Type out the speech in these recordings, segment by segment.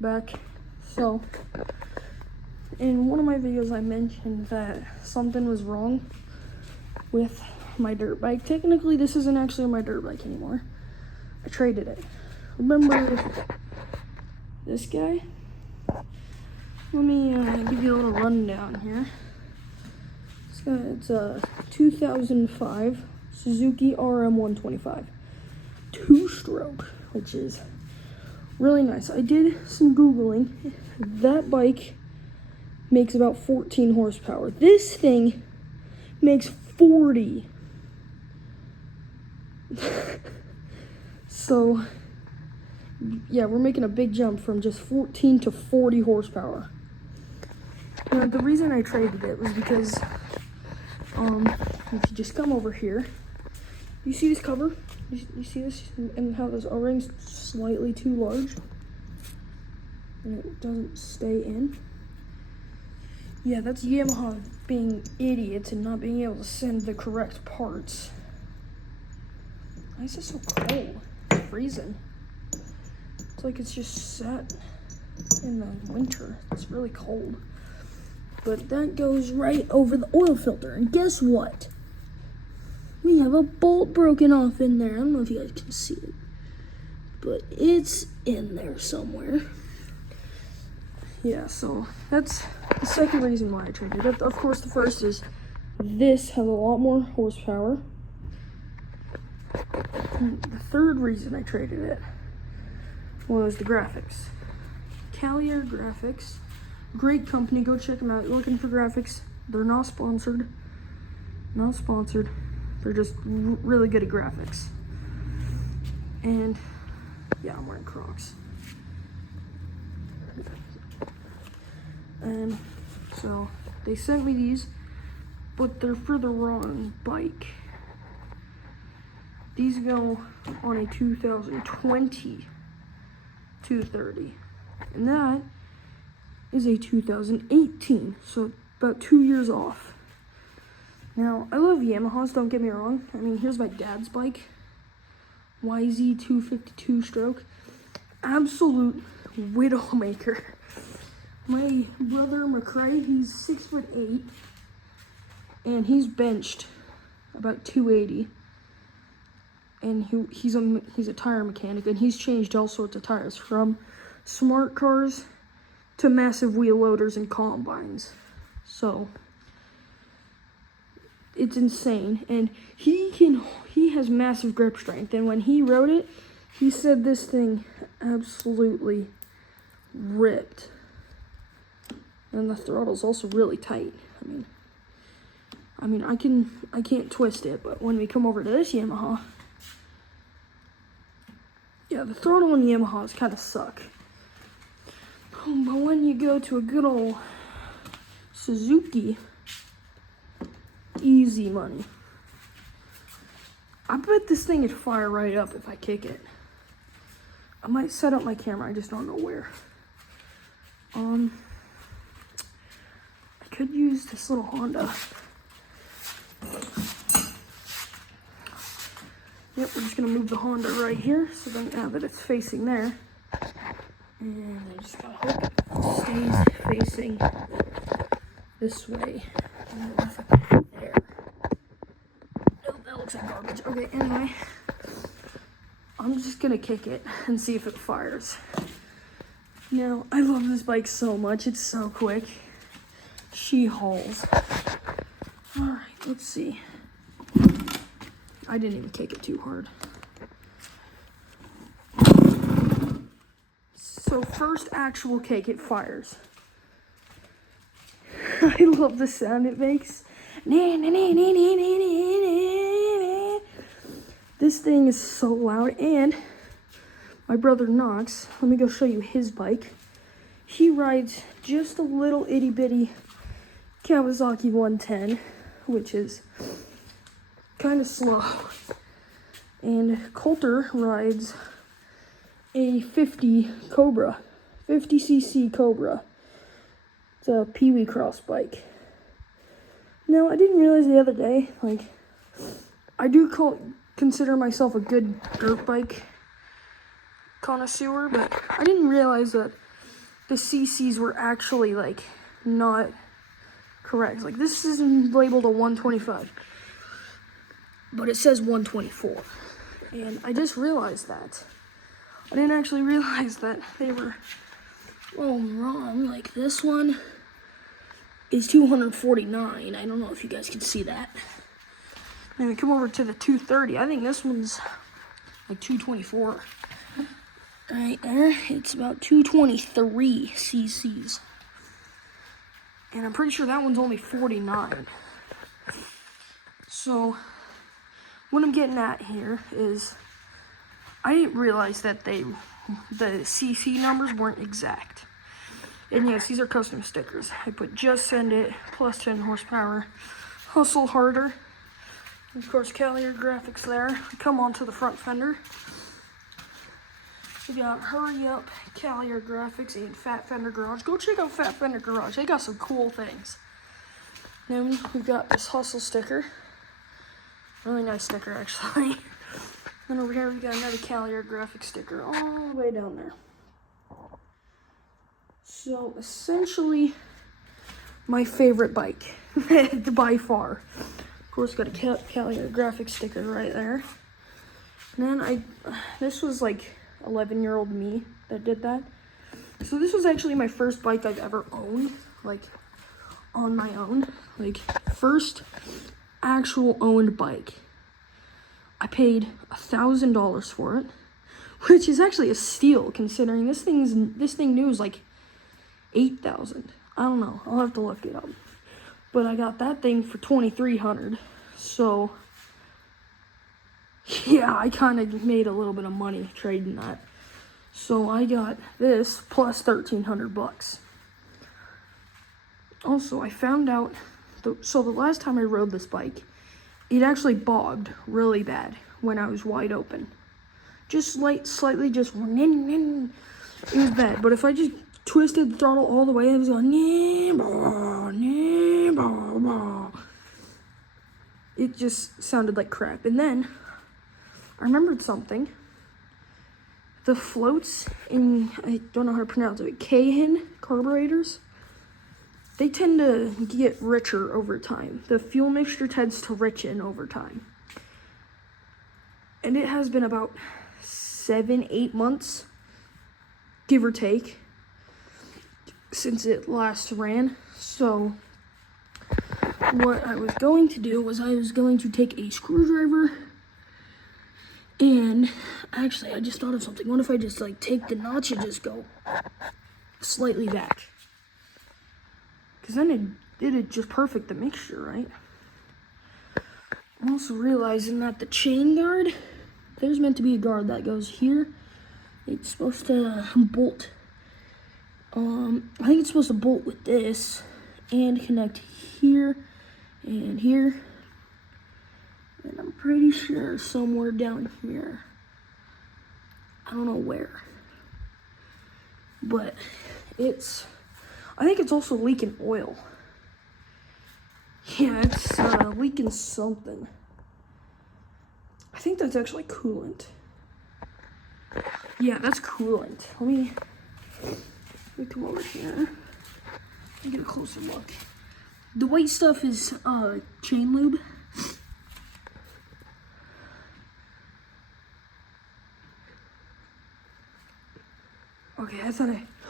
back. So, in one of my videos I mentioned that something was wrong with my dirt bike. Technically, this isn't actually my dirt bike anymore. I traded it. Remember this guy? Let me give you a little rundown here. It's a 2005 Suzuki RM125 two-stroke, which is really nice. I did some Googling. That bike makes about 14 horsepower. This thing makes 40. So, yeah, we're making a big jump from just 14 to 40 horsepower. Now, the reason I traded it was because, if you just come over here, you see this cover? You see this? And how this O-ring's slightly too large? And it doesn't stay in? Yeah, that's Yamaha being idiots and not being able to send the correct parts. Why is it so cold? It's freezing. It's like it's just set in the winter. It's really cold. But that goes right over the oil filter. And guess what? We have a bolt broken off in there. I don't know if you guys can see it, but it's in there somewhere. Yeah, so that's the second reason why I traded it. Of course, the first is this has a lot more horsepower. And the third reason I traded it was the graphics. Callier Graphics, great company. Go check them out. You're looking for graphics. They're not sponsored. Not sponsored. They're just really good at graphics. And yeah, I'm wearing Crocs. And so they sent me these, but they're for the wrong bike. These go on a 2020 230, and that is a 2018, so about 2 years off. Now, I love Yamahas, don't get me wrong. I mean, here's my dad's bike, YZ252 stroke. Absolute widowmaker. My brother McCrae, he's 6'8", and he's benched about 280. And he's a tire mechanic, and he's changed all sorts of tires, from smart cars to massive wheel loaders and combines. So it's insane, and he has massive grip strength. And when he rode it, he said this thing absolutely ripped. And the throttle's also really tight. I mean, I can't twist it, but when we come over to this Yamaha, yeah, the throttle on Yamahas kind of suck. But when you go to a good old Suzuki, easy money. I bet this thing would fire right up if I kick it. I might set up my camera, I just don't know where. I could use this little Honda. Yep, we're just gonna move the Honda right here, so then now that it's facing there, and I just gotta hope it stays facing this way. There. Nope, that looks like garbage. Okay, anyway, I'm just gonna kick it and see if it fires. Now, I love this bike so much, it's so quick. She hauls. Alright, let's see. I didn't even kick it too hard. So first actual kick, it fires. I love the sound it makes. This thing is so loud, and my brother Knox, let me go show you his bike. He rides just a little itty bitty Kawasaki 110, which is kind of slow. And Coulter rides a 50cc Cobra. It's a Pee Wee Cross bike. Now, I didn't realize the other day, like, I do consider myself a good dirt bike connoisseur, but I didn't realize that the CCs were actually like not correct. Like this isn't labeled a 125, but it says 124. And I just realized that. I didn't actually realize that they were all wrong. Like this one is 249. I don't know if you guys can see that. And we come over to the 230. I think this one's like 224. Right there, it's about 223 cc's. And I'm pretty sure that one's only 49. So what I'm getting at here is I didn't realize that the CC numbers weren't exact. And yes, these are custom stickers. I put just send it, plus 10 horsepower, hustle harder. And of course, Calier graphics there. Come onto the front fender. We got hurry up, Calier graphics, and Fat Fender Garage. Go check out Fat Fender Garage. They got some cool things. Then we've got this hustle sticker. Really nice sticker, actually. Then over here, we got another Calier graphic sticker all the way down there. So, essentially, my favorite bike, by far. Of course, got a Calier graphic sticker right there. And then this was like 11-year-old me that did that. So this was actually my first bike I've ever owned, like, on my own. Like, first actual owned bike. I paid $1,000 for it, which is actually a steal considering this thing new is like $8,000. I don't know. I'll have to look it up. But I got that thing for $2,300. So yeah, I kind of made a little bit of money trading that. So I got this plus $1,300. Also, I found out so the last time I rode this bike, it actually bogged really bad when I was wide open. Just slightly, just it was bad. But if I just twisted the throttle all the way, it was going it just sounded like crap. And then I remembered something. The floats in, I don't know how to pronounce it, Cahin carburetors, they tend to get richer over time. The fuel mixture tends to richen over time. And it has been about 7-8 months, give or take, since it last ran. So what I was going to do was I was going to take a screwdriver and actually I just thought of something. What if I just like take the notch and just go slightly back? Because then it'd just perfect the mixture, right? I'm also realizing that the chain guard, there's meant to be a guard that goes here. It's supposed to bolt. I think it's supposed to bolt with this and connect here and here. And I'm pretty sure somewhere down here. I don't know where. But I think it's also leaking oil. Yeah, it's leaking something. I think that's actually coolant. Yeah, that's coolant. Let me come over here and get a closer look. The white stuff is chain lube. Okay,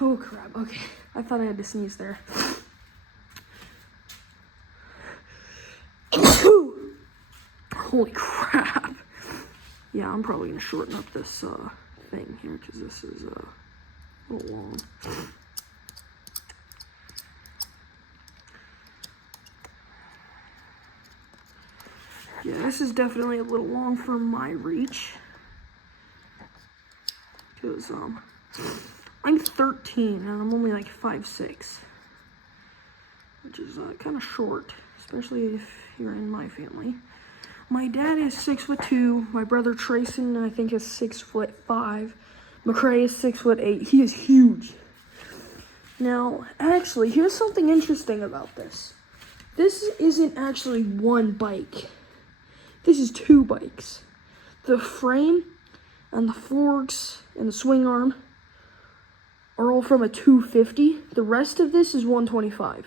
oh crap, okay. I thought I had to sneeze there. Holy crap. Yeah, I'm probably gonna shorten up this thing here because this is a little long. Yeah, this is definitely a little long for my reach. Because I'm 13 and I'm only like 5'6", which is kind of short, especially if you're in my family. My dad is 6'2". My brother Trayson, I think, is 6'5". McCrae is 6'8". He is huge. Now, actually, here's something interesting about this. This isn't actually one bike. This is two bikes. The frame and the forks and the swing arm are all from a 250. The rest of this is 125.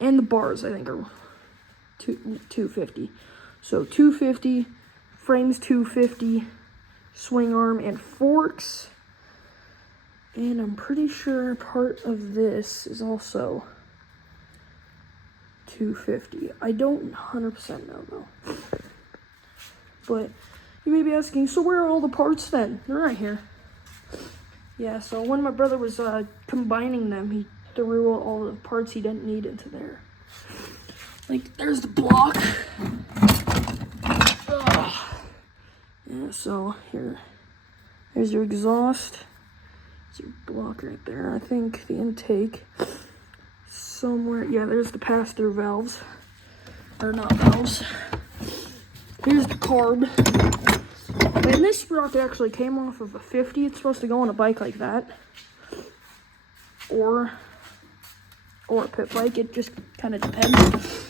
And the bars, I think, are 250. So 250, frames 250, swing arm and forks. And I'm pretty sure part of this is also 250. I don't 100% know though. But you may be asking, so where are all the parts then? They're right here. Yeah, so when my brother was combining them, he threw all the parts he didn't need into there. Like, there's the block. Ugh. Yeah, so there's your exhaust. There's your block right there. I think the intake somewhere. Yeah, there's the pass-through valves. Or not valves. Here's the carb. And this sprocket actually came off of a 50. It's supposed to go on a bike like that. Or a pit bike. It just kind of depends.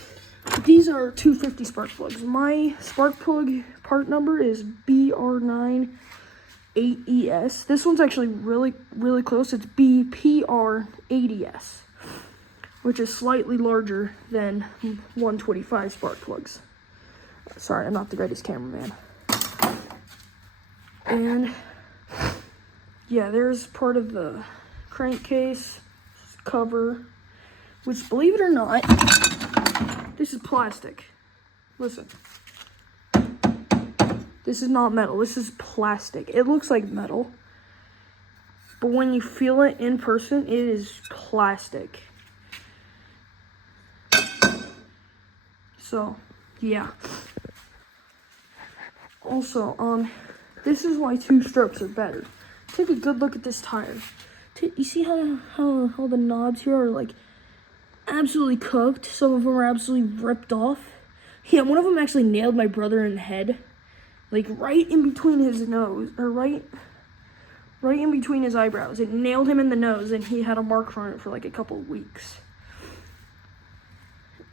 These are 250 spark plugs. My spark plug part number is BR98ES. This one's actually really, really close. It's BPR80S, which is slightly larger than 125 spark plugs. Sorry, I'm not the greatest cameraman. And yeah, there's part of the crankcase cover, which, believe it or not, this is plastic. Listen. This is not metal. This is plastic. It looks like metal, but when you feel it in person, it is plastic. So, yeah. Also, this is why two strokes are better. Take a good look at this tire. You see how the knobs here are like absolutely cooked? Some of them are absolutely ripped off. Yeah, one of them actually nailed my brother in the head. Like right in between his nose, or right in between his eyebrows. It nailed him in the nose, and he had a mark on it for like a couple of weeks.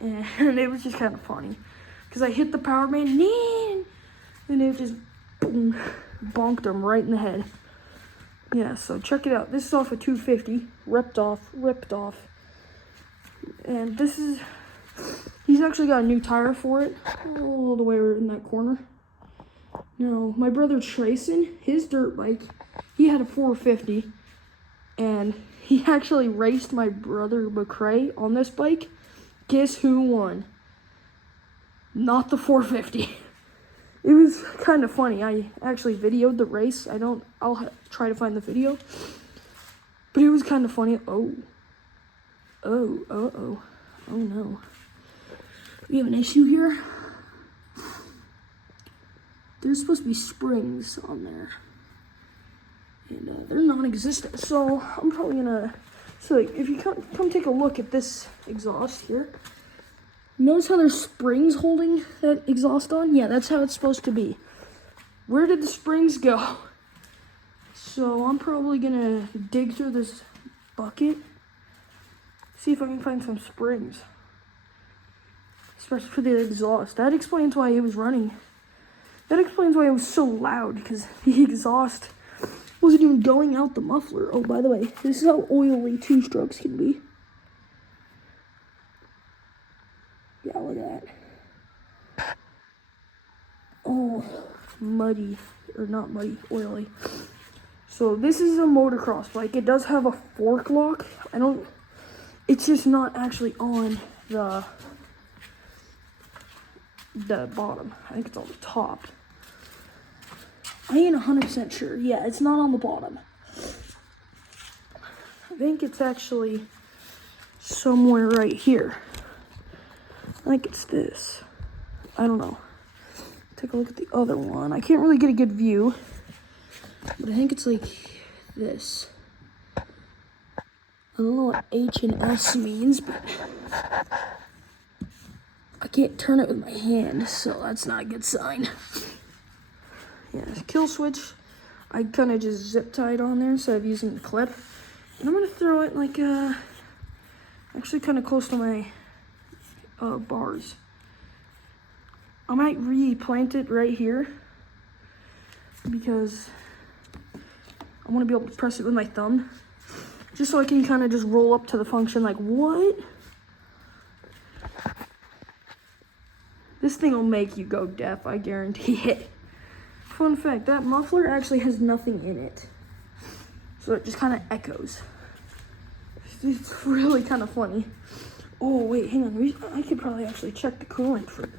And it was just kind of funny, because I hit the power man, and it just boom, bonked him right in the head. Yeah, so check it out. This is off a 250, ripped off. And this is, he's actually got a new tire for it, all the way in that corner. No, my brother Trayson, his dirt bike, he had a 450, and he actually raced my brother McCray on this bike. Guess who won? Not the 450. It was kind of funny. I actually videoed the race. I'll try to find the video. But it was kind of funny. Oh no. We have an issue here. There's supposed to be springs on there, and they're non-existent. So I'm probably gonna. So if you come take a look at this exhaust here, notice how there's springs holding that exhaust on. Yeah, that's how it's supposed to be. Where did the springs go? So I'm probably gonna dig through this bucket, see if I can find some springs, especially for the exhaust. That explains why it was running. That explains why it was so loud, because the exhaust wasn't even going out the muffler. Oh, by the way, this is how oily two strokes can be. Yeah, look at that. Oh, muddy, or not muddy, oily. So this is a motocross bike. It does have a fork lock. It's just not actually on the bottom. I think it's on the top. I ain't 100% sure. Yeah, it's not on the bottom. I think it's actually somewhere right here. I think it's this. I don't know. Take a look at the other one. I can't really get a good view, but I think it's like this. I don't know what H and S means, but I can't turn it with my hand, so that's not a good sign. Yeah, kill switch, I kind of just zip tied on there instead of using the clip. And I'm going to throw it like, actually kind of close to my bars. I might replant it right here, because I want to be able to press it with my thumb. just so I can kind of just roll up to the function like, what? This thing will make you go deaf, I guarantee it. Fun fact, that muffler actually has nothing in it. So it just kind of echoes. It's really kind of funny. Oh, wait, hang on. I could probably actually check the coolant for it.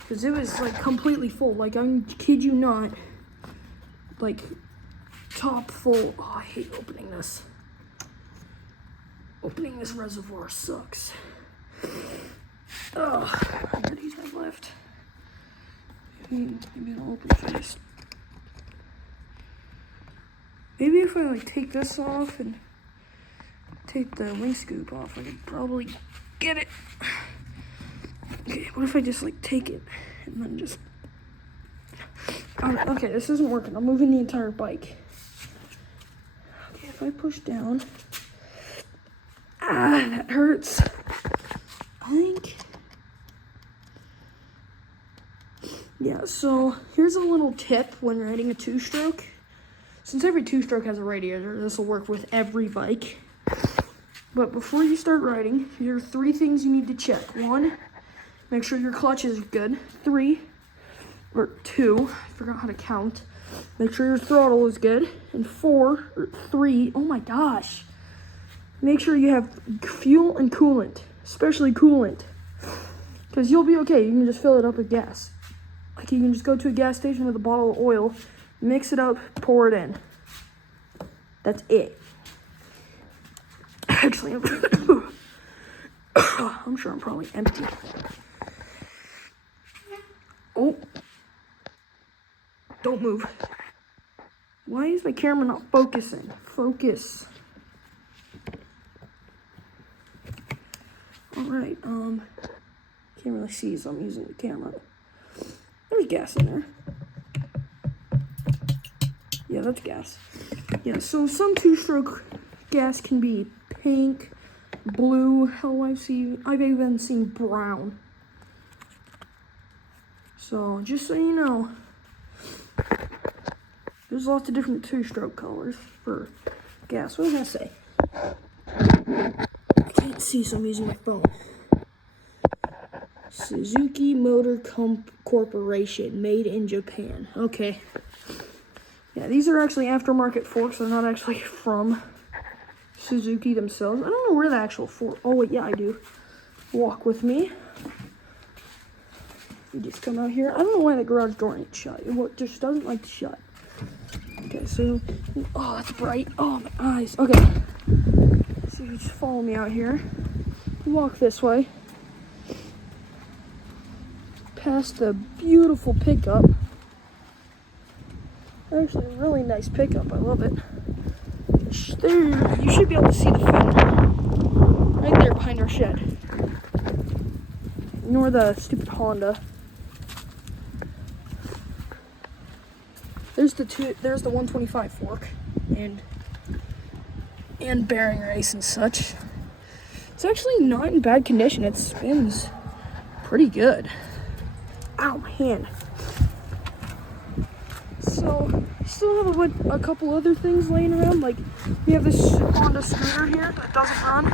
Because it was, like, completely full. Like, I kid you not. Like, top full. Oh, I hate opening this. Opening this reservoir sucks. Oh, how many of these have left? Maybe I'll open fast. Maybe if I, like, take this off and take the wing scoop off, I could probably get it. Okay, what if I just, like, take it and then just... Okay, this isn't working. I'm moving the entire bike. Okay, if I push down... Ah, that hurts. I think... Yeah, so here's a little tip when riding a two-stroke. Since every two-stroke has a radiator, this will work with every bike. But before you start riding, here are 3 things you need to check. 1, make sure your clutch is good. 2, I forgot how to count. Make sure your throttle is good. And 3, oh my gosh. Make sure you have fuel and coolant, especially coolant. Because you'll be okay, you can just fill it up with gas. Like you can just go to a gas station with a bottle of oil, mix it up, pour it in. That's it. Actually, I'm sure I'm probably empty. Oh. Don't move. Why is my camera not focusing? Focus. Alright, can't really see, so I'm using the camera. There's gas in there. Yeah, that's gas. Yeah, so some two-stroke gas can be pink, blue, hell, I've even seen brown. So, just so you know, there's lots of different two-stroke colors for gas. What was I gonna say? I can't see, so I'm using my phone. Suzuki Motor Corporation, made in Japan. Okay. Yeah, these are actually aftermarket forks. They're not actually from Suzuki themselves. I don't know where the actual fork... Oh, wait, yeah, I do. Walk with me. You just come out here. I don't know why the garage door ain't shut. It just doesn't like to shut. Okay, so... Oh, that's bright. Oh, my eyes. Okay. So you just follow me out here. Walk this way. Past the beautiful pickup. Actually, a really nice pickup. I love it. There, you should be able to see the fender right there behind our shed. Ignore the stupid Honda. There's the 125 fork and bearing race and such. It's actually not in bad condition. It spins pretty good. Ow, my hand. So, still have a couple other things laying around. Like, we have this Honda scooter here that doesn't run.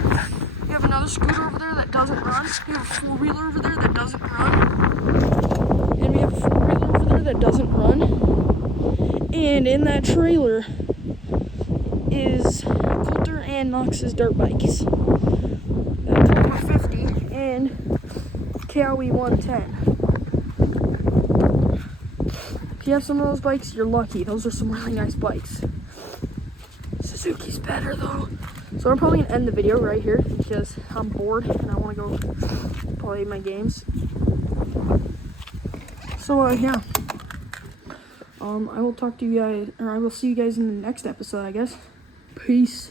We have another scooter over there that doesn't run. We have a four-wheeler over there that doesn't run. And we have a four-wheeler over there that doesn't run. And in that trailer is Coulter and Knox's dirt bikes. Coulter 50 and Cowie 110. If you have some of those bikes, you're lucky. Those are some really nice bikes. Suzuki's better though. So I'm probably gonna end the video right here because I'm bored and I want to go play my games. So yeah. I will talk to you guys, or I will see you guys in the next episode, I guess. Peace.